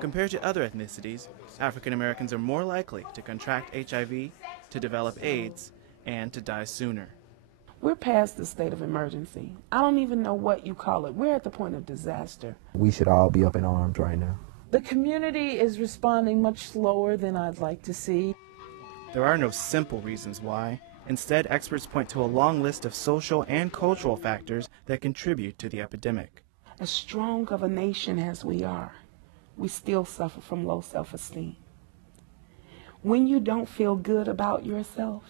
Compared to other ethnicities, African Americans are more likely to contract HIV, to develop AIDS, and to die sooner. We're past the state of emergency. I don't even know what you call it. We're at the point of disaster. We should all be up in arms right now. The community is responding much slower than I'd like to see. There are no simple reasons why. Instead, experts point to a long list of social and cultural factors that contribute to the epidemic. As strong of a nation as we are, we still suffer from low self-esteem. When you don't feel good about yourself,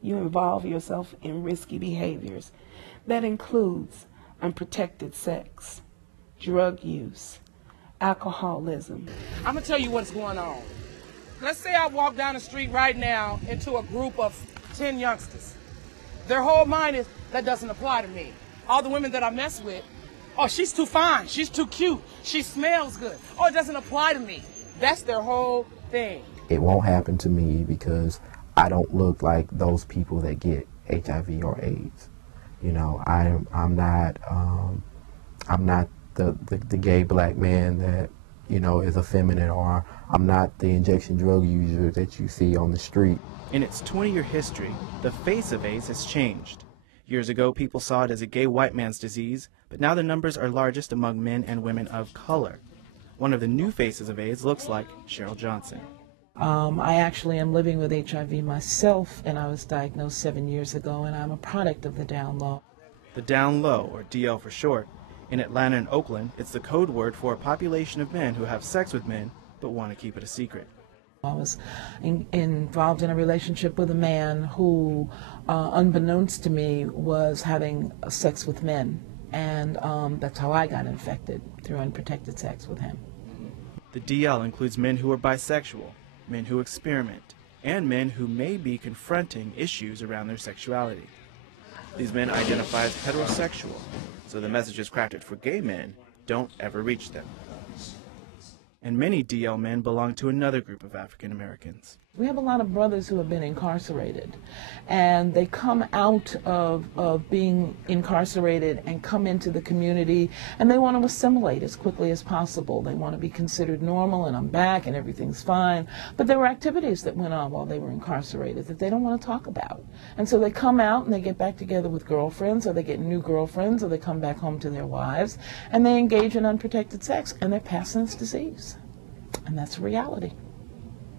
you involve yourself in risky behaviors. That includes unprotected sex, drug use, alcoholism. I'm going to tell you what's going on. Let's say I walk down the street right now into a group of 10 youngsters. Their whole mind is, that doesn't apply to me. All the women that I mess with, oh, she's too fine, she's too cute, she smells good. Oh, it doesn't apply to me. That's their whole thing. It won't happen to me because I don't look like those people that get HIV or AIDS. You know, I'm not the gay black man that, you know, is effeminate, or I'm not the injection drug user that you see on the street. In its 20-year history, the face of AIDS has changed. Years ago, people saw it as a gay white man's disease, but now the numbers are largest among men and women of color. One of the new faces of AIDS looks like Cheryl Johnson. I actually am living with HIV myself, and I was diagnosed 7 years ago, and I'm a product of the down low. The down low, or DL for short. In Atlanta and Oakland, it's the code word for a population of men who have sex with men but want to keep it a secret. I was involved in a relationship with a man who, unbeknownst to me, was having sex with men, and that's how I got infected, through unprotected sex with him. The DL includes men who are bisexual, men who experiment, and men who may be confronting issues around their sexuality. These men identify as heterosexual, so the messages crafted for gay men don't ever reach them. And many DL men belong to another group of African Americans. We have a lot of brothers who have been incarcerated, and they come out of being incarcerated and come into the community, and they want to assimilate as quickly as possible. They want to be considered normal, and I'm back, and everything's fine. But there were activities that went on while they were incarcerated that they don't want to talk about. And so they come out, and they get back together with girlfriends, or they get new girlfriends, or they come back home to their wives, and they engage in unprotected sex, and they're passing this disease. And that's a reality.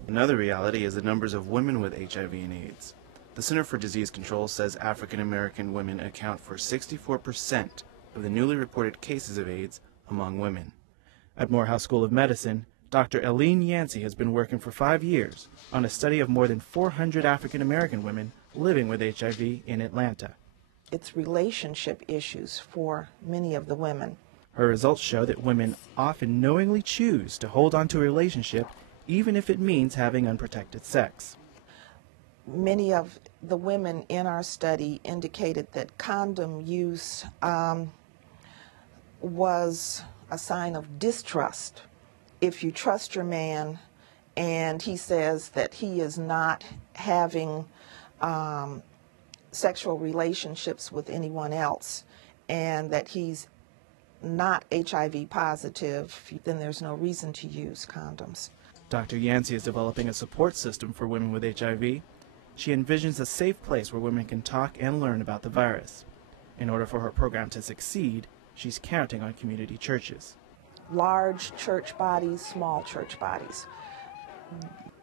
Another reality is the numbers of women with HIV and AIDS. The Center for Disease Control says African American women account for 64% of the newly reported cases of AIDS among women. At Morehouse School of Medicine, Dr. Eileen Yancey has been working for 5 years on a study of more than 400 African American women living with HIV in Atlanta. It's relationship issues for many of the women. Her results show that women often knowingly choose to hold on to a relationship even if it means having unprotected sex. Many of the women in our study indicated that condom use was a sign of distrust. If you trust your man and he says that he is not having sexual relationships with anyone else and that he's not HIV positive, then there's no reason to use condoms. Dr. Yancey is developing a support system for women with HIV. She envisions a safe place where women can talk and learn about the virus. In order for her program to succeed, she's counting on community churches. Large church bodies, small church bodies.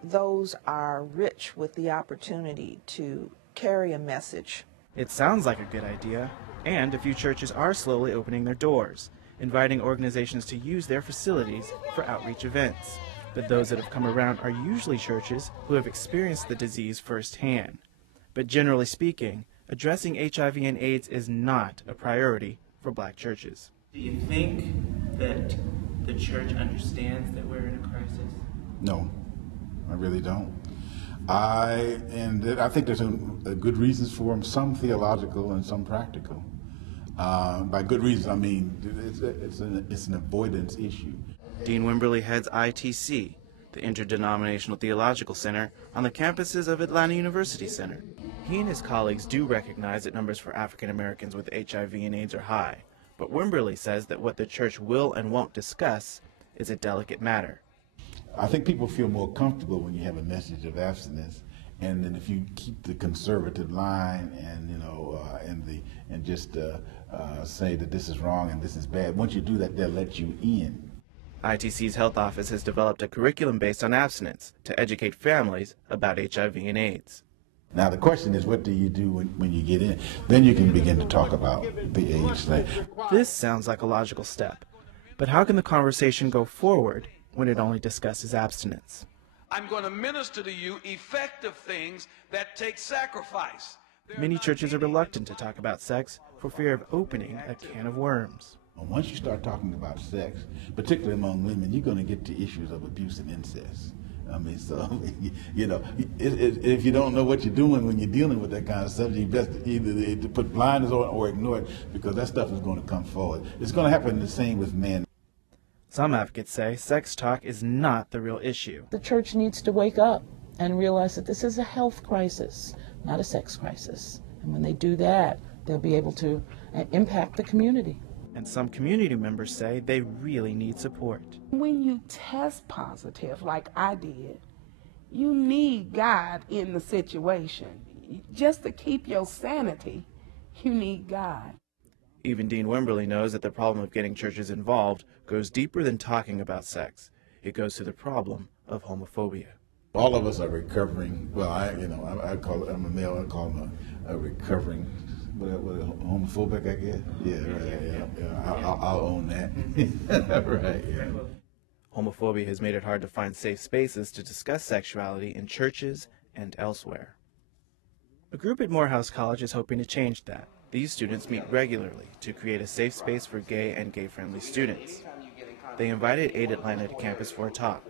Those are rich with the opportunity to carry a message. It sounds like a good idea, and a few churches are slowly opening their doors, inviting organizations to use their facilities for outreach events. But those that have come around are usually churches who have experienced the disease firsthand. But generally speaking, addressing HIV and AIDS is not a priority for black churches. Do you think that the church understands that we're in a crisis? No, I really don't. I think there's a good reasons for them, some theological and some practical. By good reasons, I mean it's an avoidance issue. Dean Wimberly heads ITC, the Interdenominational Theological Center, on the campuses of Atlanta University Center. He and his colleagues do recognize that numbers for African Americans with HIV and AIDS are high, but Wimberly says that what the church will and won't discuss is a delicate matter. I think people feel more comfortable when you have a message of abstinence, and then if you keep the conservative line and just say that this is wrong and this is bad. Once you do that, they'll let you in. ITC's health office has developed a curriculum based on abstinence to educate families about HIV and AIDS. Now the question is, what do you do when you get in? Then you can begin to talk about the AIDS thing. This sounds like a logical step, but how can the conversation go forward when it only discusses abstinence? I'm going to minister to you effective things that take sacrifice. Many churches are reluctant to talk about sex for fear of opening a can of worms. Once you start talking about sex, particularly among women, you're going to get to issues of abuse and incest. I mean, so, you know, if you don't know what you're doing when you're dealing with that kind of stuff, you best either put blinders on or ignore it, because that stuff is going to come forward. It's going to happen the same with men. Some advocates say sex talk is not the real issue. The church needs to wake up and realize that this is a health crisis, not a sex crisis. And when they do that, they'll be able to impact the community. And some community members say they really need support. When you test positive, like I did, you need God in the situation. Just to keep your sanity, you need God. Even Dean Wimberly knows that the problem of getting churches involved goes deeper than talking about sex. It goes to the problem of homophobia. All of us are recovering. Well, I'm a male. I call him a recovering. Homophobic, I guess. Yeah, right. Yeah. I'll own that. Right. Yeah. Homophobia has made it hard to find safe spaces to discuss sexuality in churches and elsewhere. A group at Morehouse College is hoping to change that. These students meet regularly to create a safe space for gay and gay-friendly students. They invited Aid Atlanta to campus for a talk.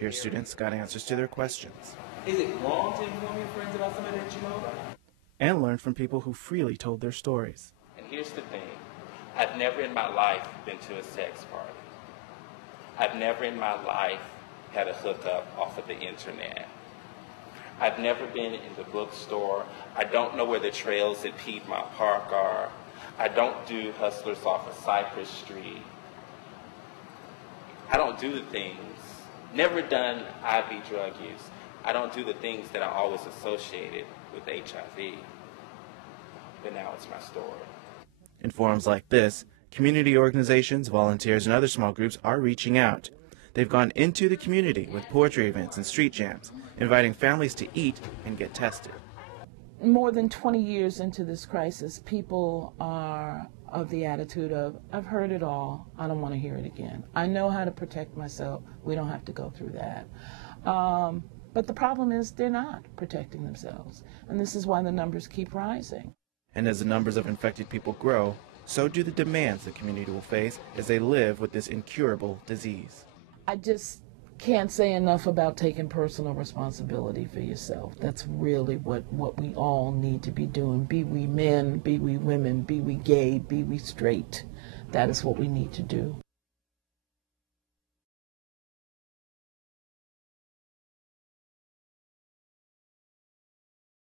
Here, students got answers to their questions. Is it wrong to inform your friends about somebody that you know about? And learned from people who freely told their stories. And here's the thing. I've never in my life been to a sex party. I've never in my life had a hookup off of the internet. I've never been in the bookstore. I don't know where the trails at Piedmont Park are. I don't do hustlers off of Cypress Street. I don't do the things. Never done IV drug use. I don't do the things that I always associated with HIV. But now it's my story. In forums like this, community organizations, volunteers, and other small groups are reaching out. They've gone into the community with poetry events and street jams, inviting families to eat and get tested. More than 20 years into this crisis, people are of the attitude of, I've heard it all, I don't want to hear it again. I know how to protect myself, we don't have to go through that. But the problem is they're not protecting themselves, and this is why the numbers keep rising. And as the numbers of infected people grow, so do the demands the community will face as they live with this incurable disease. I just can't say enough about taking personal responsibility for yourself. That's really what we all need to be doing. Be we men, be we women, be we gay, be we straight. That is what we need to do.